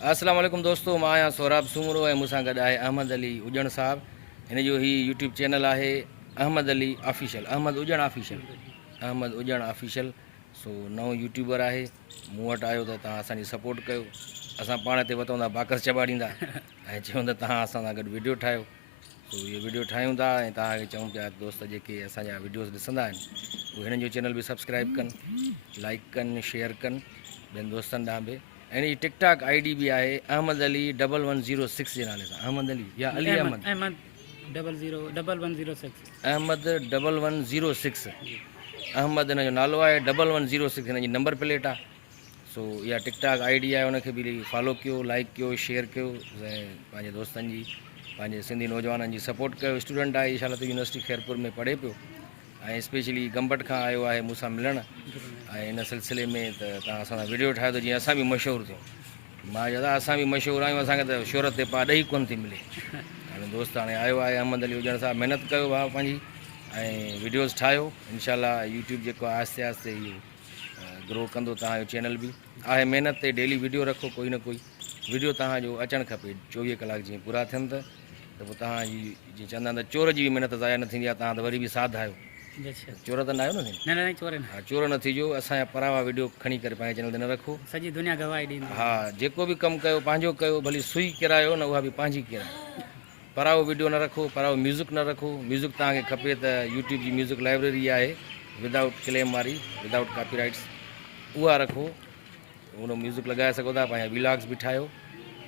अस्सलाम वालेकुम दोस्तों, मां आहियां सोराब सूमरो ऐं मूंसां गॾु आहे अहमद अली उजण साहब। हिन जो ही यूट्यूब चैनल आहे अहमद अली ऑफिशियल, अहमद उजण ऑफिशियल। सो नओं यूट्यूबर आहे, मूं वटि आयो त तव्हां असांजी सपोर्ट कयो। असां पाण ते वठूं था बाकस चॿाड़ींदा ऐं चऊं त तव्हां असां सां गॾु वीडियो ठाहियो। सो इहो वीडियो ठाहियूं था ऐं तव्हांखे चऊं पिया दोस्त जेके असांजा वीडियोस ॾिसंदा आहिनि उहे हिननि जो चैनल बि सब्सक्राइब कनि, लाइक कनि, शेयर कनि ॿियनि दोस्तनि ॾांहुं बि। ऐं हिन जी टिकटॉक आई डी बि आहे अहमद अली 1106 जे नाले सां। अहमद अली या अली अहमद अहमद 1106 अहमद 1106 अहमद हिन जो नालो आहे, 1106 हिन जी नंबर प्लेट आहे। सो इहा टिकटॉक आई डी आहे, उनखे बि फॉलो कयो, लाइक कयो, शेयर कयो ऐं पंहिंजे दोस्तनि जी, पंहिंजे सिंधी नौजवाननि जी सपोर्ट कयो। स्टूडेंट आहे इशालत यूनिवर्सिटी खैरपुर में पढ़े पियो ऐं स्पेशली गंबट खां आयो आहे मूंसां मिलणु ऐं इन सिलसिले में त तव्हां असां सां वीडियो ठाहियो त जीअं असां बि मशहूरु थियूं। मां चवंदा असां बि मशहूरु आहियूं, असांखे त शोहरत ते पा ॾेई कोन थी मिले। हाणे दोस्त हाणे आयो आहे अहमद अली उजण साहब, महिनत कयो भाउ पंहिंजी ऐं वीडियोज़ ठाहियो। इनशाला यूट्यूब जेको आहे आहिस्ते आहिस्ते इहो ग्रो कंदो। तव्हांजो चैनल बि आहे महिनत ते, डेली वीडियो रखो, कोई न कोई वीडियो तव्हांजो अचणु खपे। 24 कलाक जीअं पूरा थियनि त पोइ तव्हांजी जीअं चवंदा आहिनि त चोर जी बि महिनत ज़ाया न थींदी आहे, तव्हां त वरी बि साध आहियो। चोर त न आहियो न? हा, चोर न थीजो। असांजा परावा वीडियो खणी करे पंहिंजे चैनल ते न रखो। सॼी दुनिया गवाही ॾींदी। हा, जेको बि कमु कयो पंहिंजो कयो, भली सुई किरायो न उहा बि पंहिंजी किरायो। परावो वीडियो न रखो, परावो म्यूज़िक न रखो। म्यूज़िक तव्हांखे खपे त यूट्यूब जी म्यूज़िक लाइब्रेरी आहे विदाउट क्लेम वारी, विदाउट कॉपीराइट्स, उहा रखो। उन म्यूज़िक लॻाए सघो था, पंहिंजा व्लॉग्स बि ठाहियो।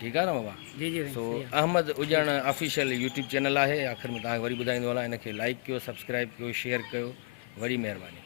ठीकु आहे न बाबा? जी जी। सो अहमद उजण ऑफिशियल यूट्यूब चैनल आहे। आख़िर में तव्हांखे वरी ॿुधाईंदो हलां, हिनखे लाइक कयो, सब्सक्राइब कयो, शेयर कयो। वरी महिरबानी।